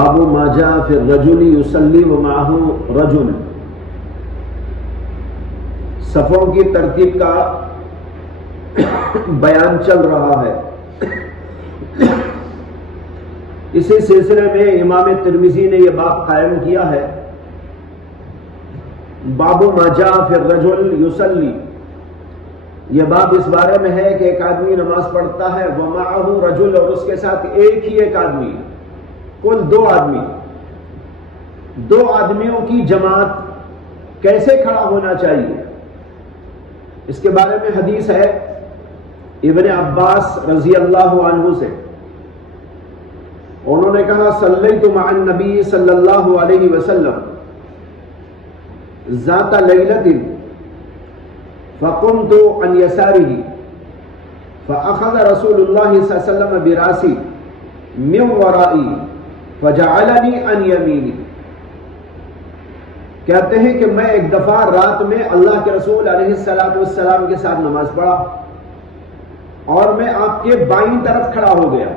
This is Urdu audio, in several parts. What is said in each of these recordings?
باب ما جاء فی الرجل یصلی ومعہ رجل، صفوں کی ترتیب کا بیان چل رہا ہے۔ اسی سلسلے میں امام ترمذی نے یہ باب قائم کیا ہے، باب ما جاء فی الرجل یصلی۔ یہ باب اس بارے میں ہے کہ ایک آدمی نماز پڑھتا ہے، ومعہ رجل، اور اس کے ساتھ ایک ہی ایک آدمی، کل دو آدمی، دو آدمیوں کی جماعت کیسے کھڑا ہونا چاہیے، اس کے بارے میں حدیث ہے ابن عباس رضی اللہ عنہ سے۔ انہوں نے کہا صلیت مع النبی صلی اللہ علیہ وسلم ذات لیلۃ فقمت عن یسارہ فاخذ رسول اللہ صلی اللہ علیہ وسلم براسی من ورائی فجعلنی عن یمینی۔ کہتے ہیں کہ میں ایک دفعہ رات میں اللہ کے رسول علیہ السلام کے ساتھ نماز پڑھا اور میں آپ کے بائیں طرف کھڑا ہو گیا۔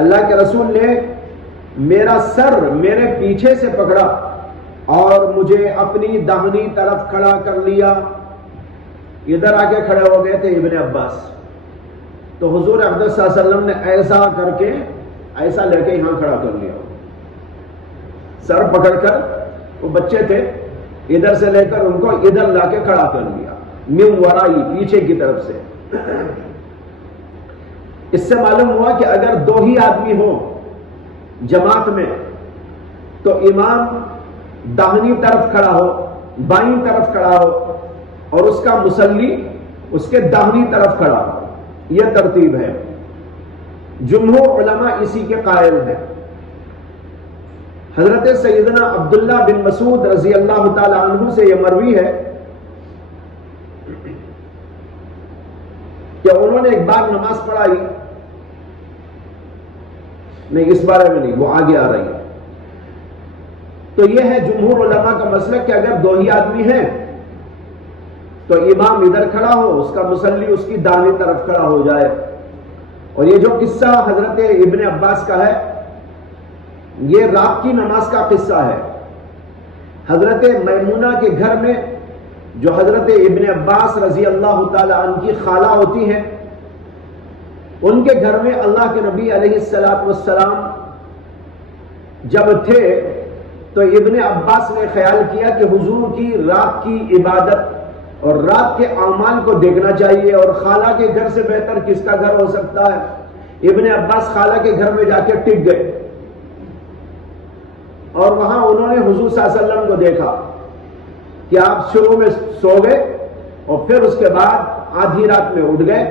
اللہ کے رسول نے میرا سر میرے پیچھے سے پکڑا اور مجھے اپنی داہنی طرف کھڑا کر لیا۔ ادھر آ کے کھڑے ہو گئے تھے ابن عباس، تو حضور اقدس صلی اللہ علیہ وسلم نے ایسا کر کے ایسا لے کے یہاں کھڑا کر لیا، سر پکڑ کر، وہ بچے تھے، ادھر سے لے کر ان کو ادھر لا کے کھڑا کر لیا، من ورائی، پیچھے کی طرف سے۔ اس سے معلوم ہوا کہ اگر دو ہی آدمی ہوں جماعت میں تو امام داہنی طرف کھڑا ہو، بائیں طرف کھڑا ہو، اور اس کا مصلی اس کے داہنی طرف کھڑا ہو، یہ ترتیب ہے۔ جمہور علماء اسی کے قائل ہیں۔ حضرت سیدنا عبداللہ بن مسعود رضی اللہ تعالی عنہ سے یہ مروی ہے کہ انہوں نے ایک بار نماز پڑھائی، نہیں اس بارے میں نہیں، وہ آگے آ رہی ہے۔ تو یہ ہے جمہور علماء کا مسلک کہ اگر دو ہی آدمی ہیں تو امام ادھر کھڑا ہو، اس کا مصلی اس کی دائیں طرف کھڑا ہو جائے۔ اور یہ جو قصہ حضرت ابن عباس کا ہے، یہ رات کی نماز کا قصہ ہے۔ حضرت میمونہ کے گھر میں جو حضرت ابن عباس رضی اللہ تعالی عنہ کی خالہ ہوتی ہیں، ان کے گھر میں اللہ کے نبی علیہ السلام جب تھے تو ابن عباس نے خیال کیا کہ حضور کی رات کی عبادت اور رات کے اعمال کو دیکھنا چاہیے، اور خالہ کے گھر سے بہتر کس کا گھر ہو سکتا ہے۔ ابن عباس خالہ کے گھر میں جا کے ٹک گئے اور وہاں انہوں نے حضور صلی اللہ علیہ وسلم کو دیکھا کہ آپ شروع میں سو گئے اور پھر اس کے بعد آدھی رات میں اٹھ گئے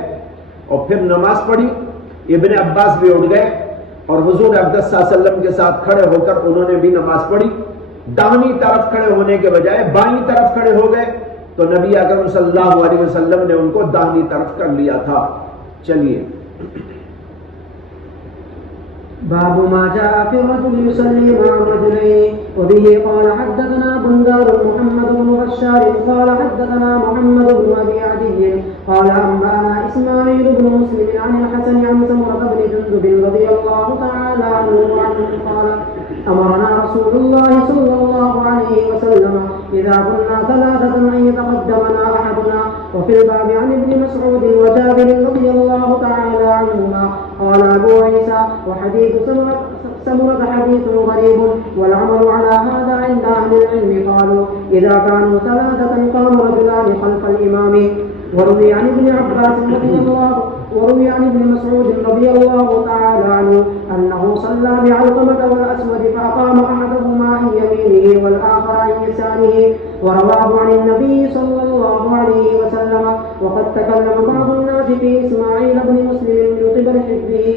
اور پھر نماز پڑھی۔ ابن عباس بھی اٹھ گئے اور حضور اقدس صلی اللہ علیہ وسلم کے ساتھ کھڑے ہو کر انہوں نے بھی نماز پڑھی۔ داہنی طرف کھڑے ہونے کے بجائے بائیں طرف کھڑے ہو گئے، تو نبی اکرم صلی اللہ علیہ وسلم نے ان کو داہنی طرف کر لیا تھا۔ چلیے، باب ما جاء في الرجل يصلي مع الرجلين. وبه قال حدثنا بندار محمد بن بشار قال حدثنا محمد بن ابي عدي قال انبانا اسماعيل بن مسلم عن الحسن عن سمرة بن جندب رضي الله تعالى عنه قال امرنا رسول الله صلى الله عليه وسلم اذا كنا ثلاثة ان يتقدمنا احدنا. وفي الباب عن ابن مسعود وجابر رضي الله تعالى عنهما قال ابو عيسى وحديث سمرة حديث غريب والعمل على هذا عند اهل العلم. قالوا اذا كانوا ثلاثة قام رجلان خلف الامام. وروي عن ابن عباس وروي عن ابن مسعود رضي الله تعالى عنه انه صلى بعلقمة والاسود فاقام احدهما عن يمينه والاخر عن يساره. ورواه عن النبي صلى الله عليه وسلم. وقد تكلم بعض الناس في اسماعيل بن مسلم من قبل حفظه.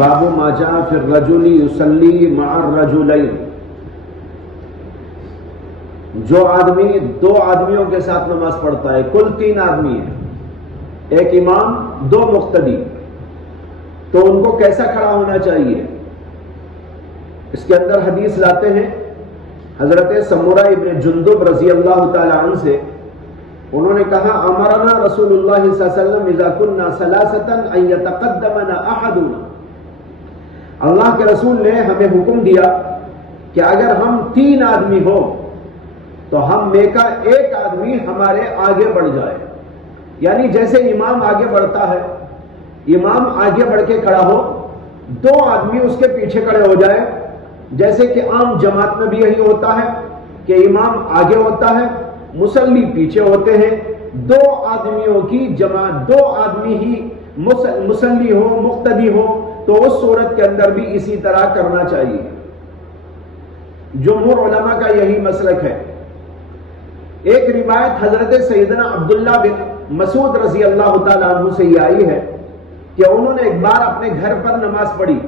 باب ما جاء في الرجل يصلي مع الرجلين. جو آدمی دو آدمیوں کے ساتھ نماز پڑھتا ہے، کل تین آدمی ہیں، ایک امام دو مقتدی، تو ان کو کیسا کھڑا ہونا چاہیے؟ اس کے اندر حدیث لاتے ہیں حضرت سمرہ ابن جندب رضی اللہ تعالی عنہ سے انہوں نے کہا امرنا رسول اللہ صلی اللہ علیہ وسلم اذا كنا ثلاثه ان يتقدمنا احدنا، اللہ کے رسول نے ہمیں حکم دیا کہ اگر ہم 3 آدمی ہو تو ہم میں کا ایک آدمی ہمارے آگے بڑھ جائے، یعنی جیسے امام آگے بڑھتا ہے، امام آگے بڑھ کے کھڑا ہو، 2 آدمی اس کے پیچھے کھڑے ہو جائے، جیسے کہ عام جماعت میں بھی یہی ہوتا ہے کہ امام آگے ہوتا ہے، مصلی پیچھے ہوتے ہیں، 2 آدمیوں کی جماعت، 2 آدمی ہی مصلی ہو، مقتدی ہو، تو اس صورت کے اندر بھی اسی طرح کرنا چاہیے۔ جمہور علماء کا یہی مسلک ہے۔ ایک روایت حضرت سیدنا عبداللہ بن مسعود رضی اللہ تعالیٰ عنہ سے یہ آئی ہے کہ انہوں نے ایک بار اپنے گھر پر نماز پڑھی،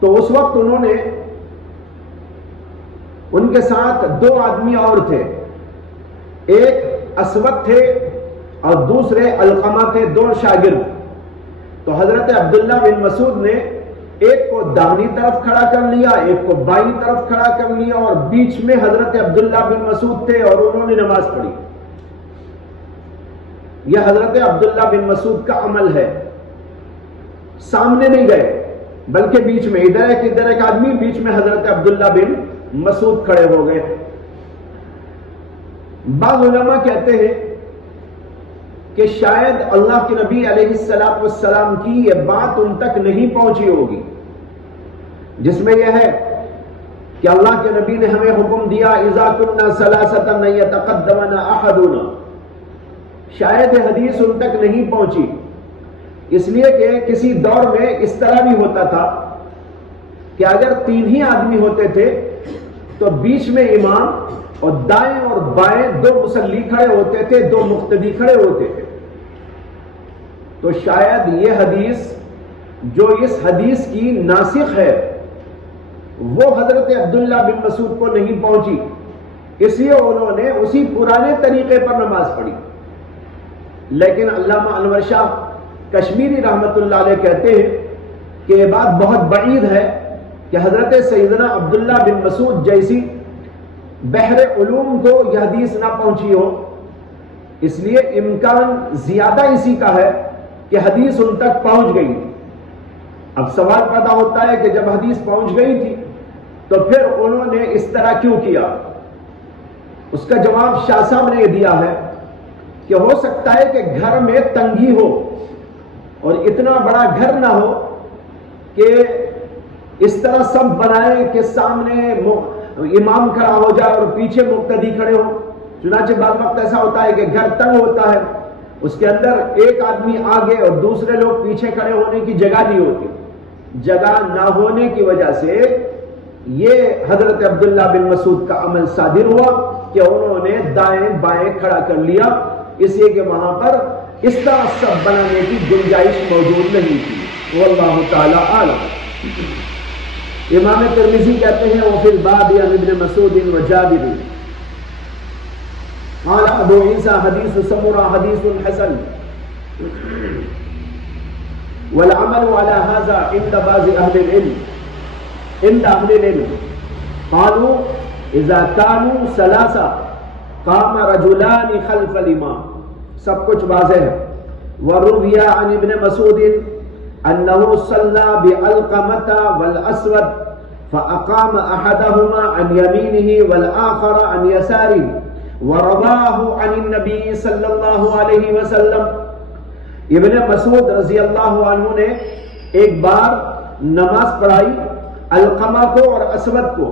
تو اس وقت انہوں نے ان کے ساتھ 2 آدمی اور تھے، ایک اسود تھے اور دوسرے علقمہ تھے، 2 شاگرد۔ تو حضرت عبداللہ بن مسعود نے ایک کو داہنی طرف کھڑا کر لیا، ایک کو بائیں طرف کھڑا کر لیا، اور بیچ میں حضرت عبداللہ بن مسعود تھے اور انہوں نے نماز پڑھی۔ یہ حضرت عبداللہ بن مسعود کا عمل ہے، سامنے نہیں گئے بلکہ بیچ میں، ادھر ایک آدمی، بیچ میں حضرت عبداللہ بن مسعود کھڑے ہو گئے۔ بعض علماء کہتے ہیں کہ شاید اللہ کے نبی علیہ السلام کی یہ بات ان تک نہیں پہنچی ہوگی، جس میں یہ ہے کہ اللہ کے نبی نے ہمیں حکم دیا اذا كنا ثلاثه ان يتقدمنا احدنا، شاید یہ حدیث ان تک نہیں پہنچی، اس لیے کہ کسی دور میں اس طرح بھی ہوتا تھا کہ اگر 3 ہی آدمی ہوتے تھے تو بیچ میں امام اور دائیں اور بائیں 2 مصلی کھڑے ہوتے تھے، 2 مقتدی کھڑے ہوتے تھے۔ تو شاید یہ حدیث جو اس حدیث کی ناسخ ہے وہ حضرت عبداللہ بن مسعود کو نہیں پہنچی، اس لیے انہوں نے اسی پرانے طریقے پر نماز پڑھی۔ لیکن علامہ انور شاہ کشمیری رحمت اللہ علیہ کہتے ہیں کہ یہ بات بہت بعید ہے کہ حضرت سیدنا عبداللہ بن مسعود جیسی بحر علوم کو یہ حدیث نہ پہنچی ہو، اس لیے امکان زیادہ اسی کا ہے کہ حدیث ان تک پہنچ گئی۔ اب سوال پیدا ہوتا ہے کہ جب حدیث پہنچ گئی تھی تو پھر انہوں نے اس طرح کیوں کیا؟ اس کا جواب شاہ صاحب نے یہ دیا ہے کہ ہو سکتا ہے کہ گھر میں تنگی ہو اور اتنا بڑا گھر نہ ہو کہ اس طرح سب بنائے کہ سامنے امام کھڑا ہو جائے اور پیچھے مقتدی کھڑے ہو۔ چنانچہ بعض وقت ایسا ہوتا ہے کہ گھر تنگ ہوتا ہے، اس کے اندر ایک آدمی آگے اور دوسرے لوگ پیچھے کھڑے ہونے کی جگہ نہیں ہوتی، جگہ نہ ہونے کی وجہ سے یہ حضرت عبداللہ بن مسعود کا عمل صادر ہوا کہ انہوں نے دائیں بائیں کھڑا کر لیا، اس لیے کہ وہاں پر اس طرح سب بنانے کی گنجائش موجود نہیں تھی۔ واللہ تعالی اعلم۔ امام ترمذی کہتے ہیں وفی الباب عن ابن مسعود وجابر قال ابو عیسیٰ حدیث سمرہ حدیث حسن والعمل على هذا عند بعض اهل العلم قالوا اذا كانوا ثلاثه قام رجلان خلف الامام، سب کچھ واضح ہے۔ وروي عن ابن مسعود انه صلى بعلقمة والاسود فاقام احدهما عن يمينه والاخر عن يساره ورواه عن النبي صلی اللہ علیہ وسلم۔ ابن مسعود رضی اللہ عنہ نے ایک بار نماز پڑھائی علقمہ کو اور اسود کو،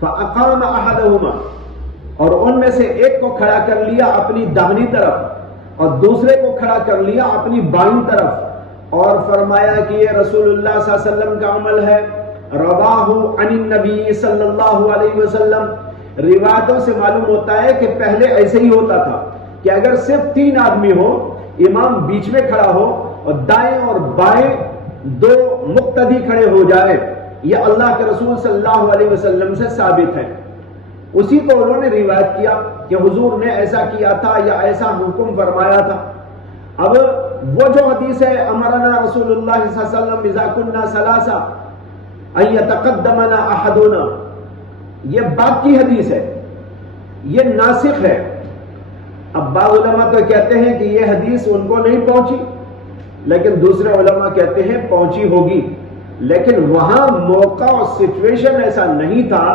فاقام احدهما، اور ان میں سے ایک کو کھڑا کر لیا اپنی داہنی طرف اور دوسرے کو کھڑا کر لیا اپنی بائیں طرف، اور فرمایا کہ یہ رسول اللہ صلی اللہ علیہ وسلم کا عمل ہے۔ رواہ عن النبی صلی اللہ علیہ وسلم، روایتوں سے معلوم ہوتا ہے کہ پہلے ایسے ہی ہوتا تھا کہ اگر صرف 3 آدمی ہو، امام بیچ میں کھڑا ہو اور دائیں اور بائیں 2 مقتدی کھڑے ہو جائے، یہ اللہ کے رسول صلی اللہ علیہ وسلم سے ثابت ہے۔ اسی کو انہوں نے روایت کیا کہ حضور نے ایسا کیا تھا یا ایسا حکم فرمایا تھا۔ اب وہ جو حدیث ہے امرنا رسول اللہ صلی اللہ علیہ وسلم اذا كنا ثلاثه ان يتقدمنا احدنا، یہ باقی حدیث ہے، یہ ناسخ ہے، اب بعض علماء تو کہتے ہیں کہ یہ حدیث ان کو نہیں پہنچی، لیکن دوسرے علماء کہتے ہیں پہنچی ہوگی، لیکن وہاں موقع اور سچویشن ایسا نہیں تھا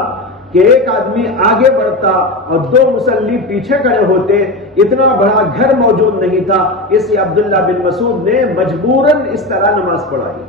کہ ایک آدمی آگے بڑھتا اور دو مصلی پیچھے کھڑے ہوتے، اتنا بڑا گھر موجود نہیں تھا، اس لیے عبداللہ بن مسعود نے مجبوراً اس طرح نماز پڑھائی۔